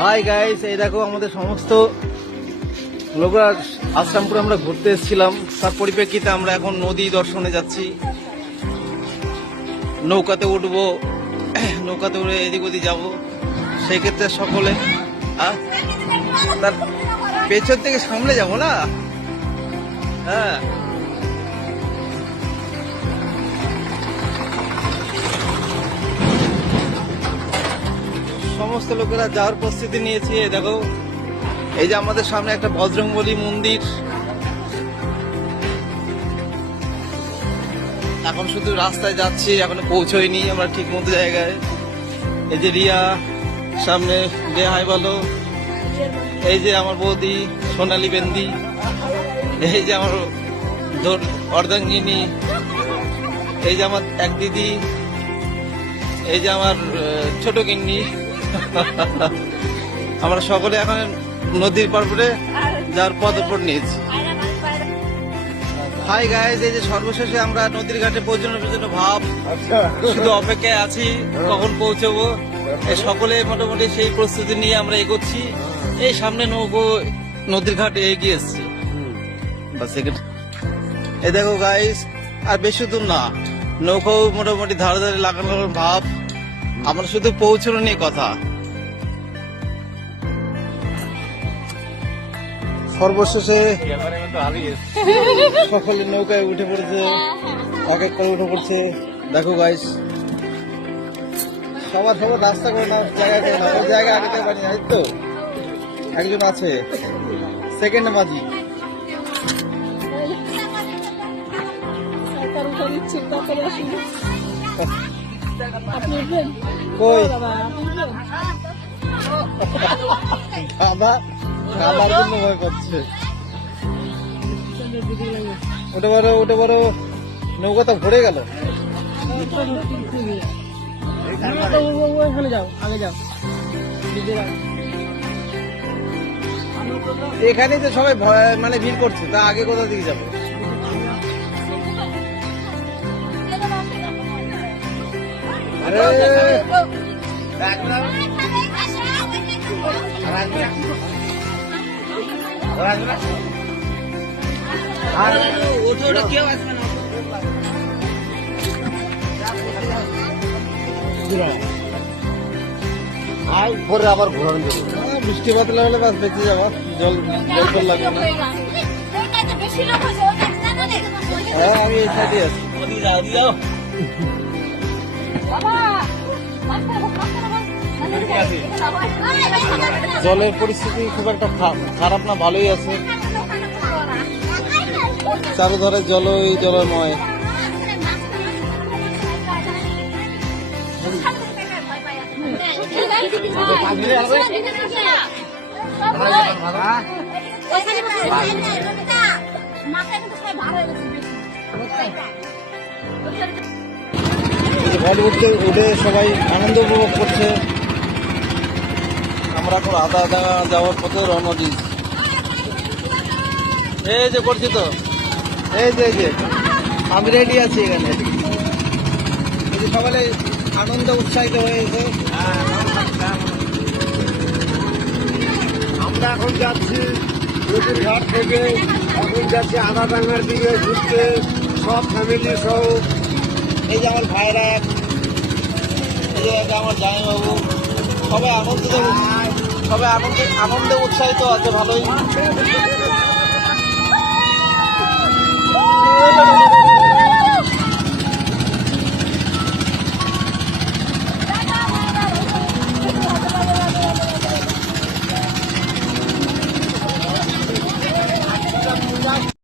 Hi guys, এই দেখো আমাদের সমস্ত লোকরা আশ্রামপুরে আমরা ঘুরতে এসেছিলাম। তার পরিপ্রেক্ষিতে আমরা এখন নদী দর্শনে যাচ্ছি। নৌকাতে উঠবো, নৌকাতে উঠে এদিক ওদিক যাবো। সেক্ষেত্রে সকলে তার পেছন থেকে সামলে যাবো না। হ্যাঁ, সমস্ত লোকেরা যাওয়ার প্রস্তুতি নিয়েছে। দেখো, এই যে আমাদের সামনে একটা বজরংবলী মন্দির। এখন শুধু রাস্তায় যাচ্ছি, এখনো পৌঁছইনি আমরা ঠিক মতো জায়গায়। এই যে রিয়া সামনে, রিয়া হাই বলো। এই যে আমার বৌদি সোনালী বেন্দি, এই যে আমার অর্ধাঙ্গিনী, এই যে আমার এক দিদি, এই যে আমার ছোট গিন্নি। আমরা সকলে এখন নদীর পাড়ে যার পদপর নিয়েছি। হাই গাইস, এই যে সর্বশেষে আমরা নদীর ঘাটে পৌঁছানোর জন্য শুধু অপেক্ষায় আছি কখন পৌঁছবো। এই সকলে মোটামুটি সেই প্রস্তুতি নিয়ে আমরা এগোচ্ছি। এই সামনে নৌকো নদীর ঘাটে এগিয়ে এসছে। এই দেখো গাইস, আর বেশি দূর না, নৌকো মোটামুটি ধারে ধারে লাগানোর ভাব। আমরা শুধু পৌঁছানো নিয়ে কথা। সর্বশেষে সকলে নৌকায় উঠে পড়েছে, এক এক করে উঠে পড়ছে। দেখো গাইস, সবার রাস্তা করে না, জায়গা করে না, জায়গা আগে থেকে পারি না। তো একজন আছে সেকেন্ড মাঝি। কই খাবার জন্য ভয় করছে। ওটা বড় নৌকা তো ভরে গেল। এখানে তো সবাই মানে ভিড় করছে, তা আগে কোথা দিকে যাবো? আরে পরে আবার ঘোরানো যাবে। বৃষ্টি বাদল হলে বাস বেঁচে যাবো, জল লাগবে না। হ্যাঁ, আমি এই সাইডে আছি। জলের পরিস্থিতি খুব একটা খারাপ না, ভালোই আছে। চারোধারে জলময়। বলিউডে উঠে সবাই আনন্দ উপভোগ করছে। আমরা এখন আধা যাওয়ার পথে রওনা দিয়েছি। এই যে করছি তো, এই যে আমি রেডি আছি এখানে। সকালে আনন্দ উৎসাহিত হয়েছে। আমরা এখন যাচ্ছি নদীর ঘাট থেকে, এখন যাচ্ছি আদাডাঙ্গার দিকে ঘুরতে, সব ফ্যামিলি সহ। এই যে আমার ভাইরা, এই যে আমার জামাইবাবু, সবাই আনন্দে উৎসাহিত আছে ভালোই।